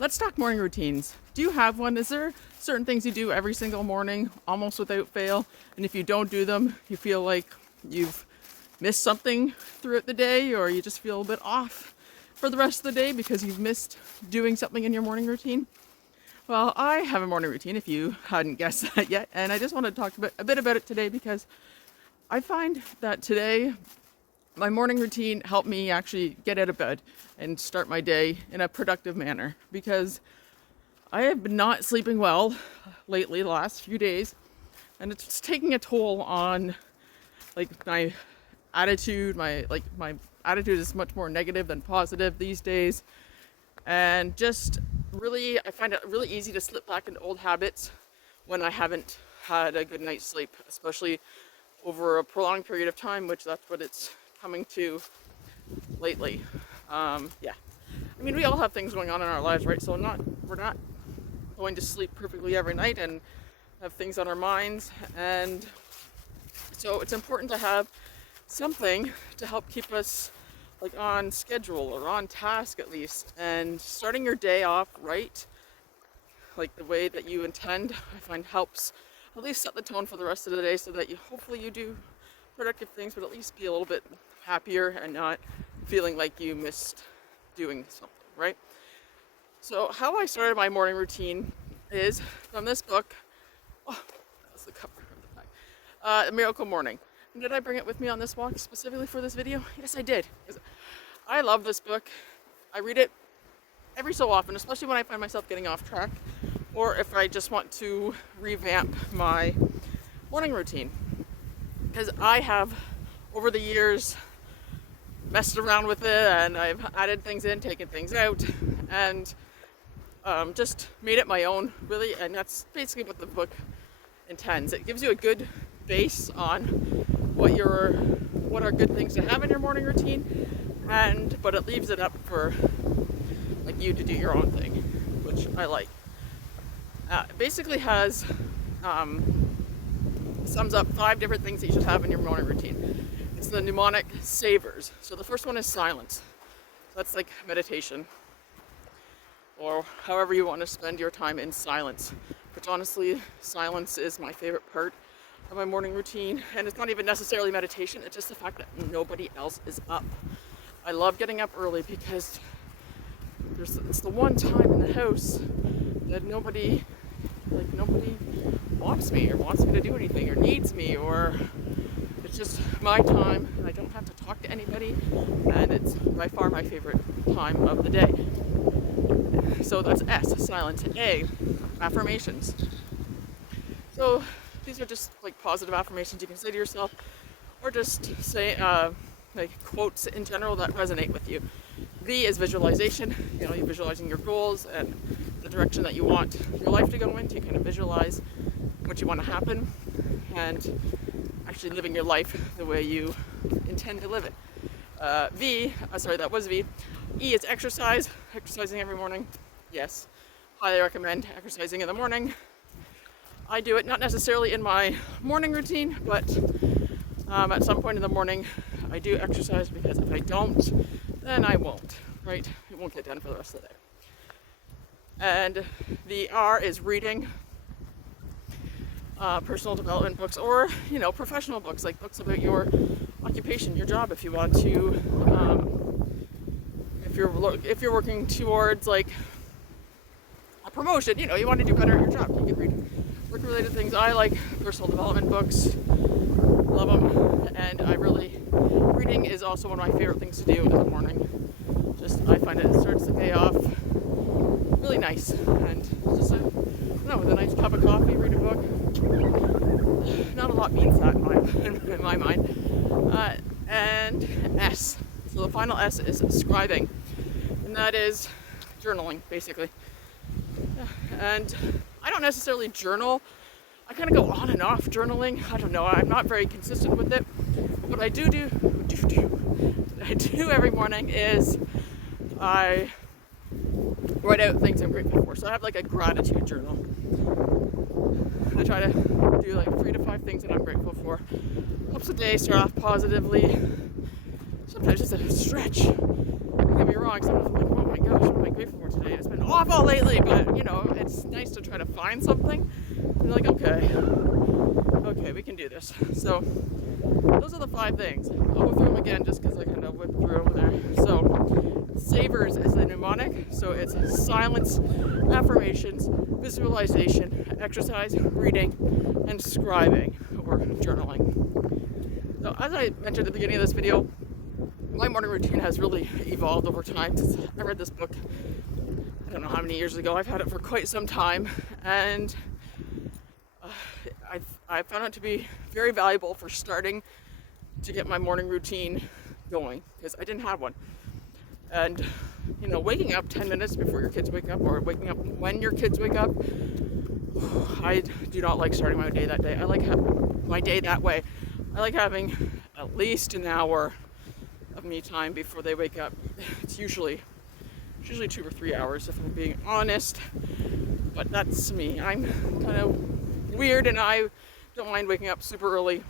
Let's talk morning routines. Do you have one? Is there certain things you do every single morning, almost without fail? And if you don't do them, you feel like you've missed something throughout the day, or you just feel a bit off for the rest of the day because you've missed doing something in your morning routine? Well, I have a morning routine, if you hadn't guessed that yet, and I just want to talk a bit about it today because I find that today my morning routine helped me actually get out of bed and start my day in a productive manner because I have been not sleeping well lately, the last few days, and it's taking a toll on my attitude. My attitude is much more negative than positive these days, and just really I find it really easy to slip back into old habits when I haven't had a good night's sleep, especially over a prolonged period of time, which that's what it's coming to lately. Yeah, I mean, we all have things going on in our lives, right? So we're not going to sleep perfectly every night and have things on our minds, and so it's important to have something to help keep us on schedule or on task at least, and starting your day off right, like the way that you intend, I find helps at least set the tone for the rest of the day so that hopefully you do productive things, but at least be a little bit happier and not feeling like you missed doing something, right? So how I started my morning routine is from this book. Oh, that's the cover of the back. Miracle Morning. And did I bring it with me on this walk specifically for this video? Yes, I did. I love this book. I read it every so often, especially when I find myself getting off track, or if I just want to revamp my morning routine. Because I have, over the years, messed around with it, and I've added things in, taken things out, and just made it my own, really. And that's basically what the book intends. It gives you a good base on what are good things to have in your morning routine, but it leaves it up for you to do your own thing, which I like. It basically has sums up 5 different things that you should have in your morning routine. It's the mnemonic savers. So the first one is silence. So that's like meditation, or however you want to spend your time in silence. Which honestly, silence is my favorite part of my morning routine. And it's not even necessarily meditation, it's just the fact that nobody else is up. I love getting up early because it's the one time in the house that nobody wants me or wants me to do anything or needs me, or it's just my time and I don't have to talk to anybody, and it's by far my favorite time of the day. So that's S, silence. A, affirmations. So these are just positive affirmations you can say to yourself, or just say quotes in general that resonate with you. V is visualization. You're visualizing your goals and the direction that you want your life to go into. You kind of visualize what you want to happen and actually living your life the way you intend to live it. That was V. E is exercise. Exercising every morning. Yes, highly recommend exercising in the morning. I do it not necessarily in my morning routine, but at some point in the morning I do exercise, because if I don't, then I won't, right? It won't get done for the rest of the day. And the R is reading personal development books, or professional books, like books about your occupation, your job. If you want to, if you're working towards a promotion, you want to do better at your job, you can read work-related things. I like personal development books, love them, and reading is also one of my favorite things to do in the morning. I find it starts the day off really nice, and just with a nice cup of coffee, read a book. Not a lot beats that in my mind. And S. So the final S is scribing, and that is journaling, basically. And I don't necessarily journal. I kind of go on and off journaling. I don't know. I'm not very consistent with it. What I do every morning is I write out things I'm grateful for. So I have a gratitude journal. I try to do 3 to 5 things that I'm grateful for. Helps the day start off positively. Sometimes it's a stretch. Don't get me wrong. Sometimes I'm oh my gosh, what am I grateful for today? It's been awful lately, but you know, it's nice to try to find something. And like, okay, we can do this. So those are the 5 things. I'll go through them again just because I kind of whipped through them there. So SAVERS is the mnemonic. So it's silence, affirmations, visualization, exercise, reading, and scribing or journaling. So as I mentioned at the beginning of this video, my morning routine has really evolved over time. I read this book, I don't know how many years ago. I've had it for quite some time, and I found it to be very valuable for starting to get my morning routine going, because I didn't have one. And you know, waking up 10 minutes before your kids wake up, or waking up when your kids wake up, I do not like starting my day that day. I like my day that way. I like having at least an hour of me time before they wake up. It's usually 2 or 3 hours, if I'm being honest, but that's me. I'm kind of weird, and I don't mind waking up super early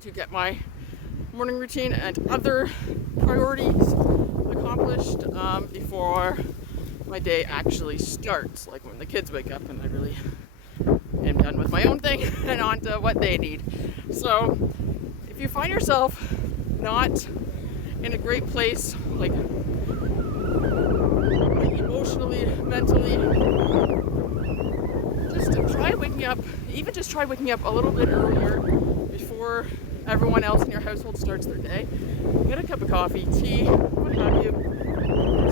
to get my morning routine and other priorities accomplished before my day actually starts, like when the kids wake up and I really am done with my own thing and on to what they need. So if you find yourself not in a great place, like emotionally, mentally, just try waking up a little bit earlier before everyone else in your household starts their day. Get a cup of coffee, tea, what have you.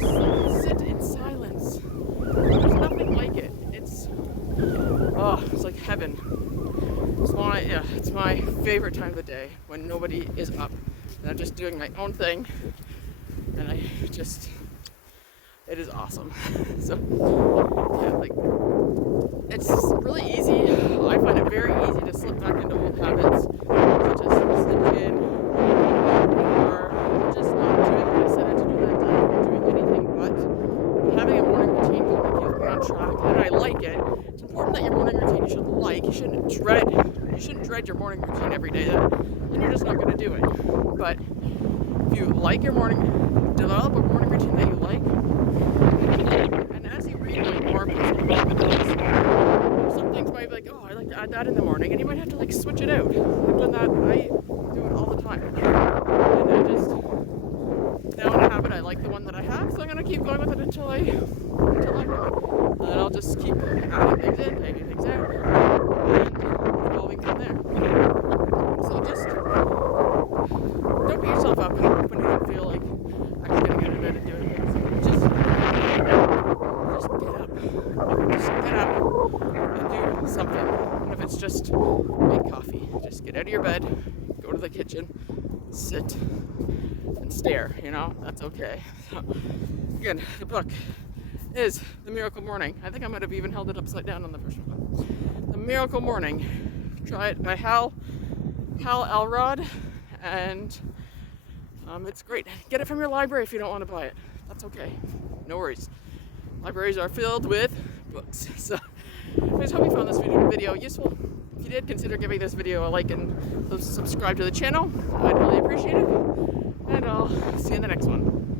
Just sit in silence. There's nothing like it. It's like heaven. It's my favorite time of the day, when nobody is up and I'm just doing my own thing, and it is awesome. So yeah, like, it's really easy. I find it very easy to slip back into old habits, such as sleeping in, or just not doing what I said to do that day, or doing anything but having a morning routine will keep me on track, and I like it. It's important that your morning routine you shouldn't dread your morning routine every day. Then you're just not going to do it. But if you like your develop a morning routine that you like, and as you read like more personal development books, some things might be like, oh, I like to add that in the morning, and you might have to like switch it out. I've done that. I do it all the time, and I just now in a habit. I like the one that I have, so I'm gonna keep going with it until I do it, and then I'll just keep adding things in, taking things out, and evolving from there. So just don't beat yourself up when you don't feel like actually getting out of bed and doing things. Just get up and do something. Even if it's just make coffee, just get out of your bed, go to the kitchen, sit and stare, that's okay. So again, the book is The Miracle Morning. I think I might have even held it upside down on the first one. The Miracle Morning. Try it by Hal Elrod, and it's great. Get it from your library if you don't want to buy it. That's okay. No worries. Libraries are filled with books. So I just hope you found this video useful. If you did, consider giving this video a like and subscribe to the channel. I'd really appreciate it. And I'll see you in the next one.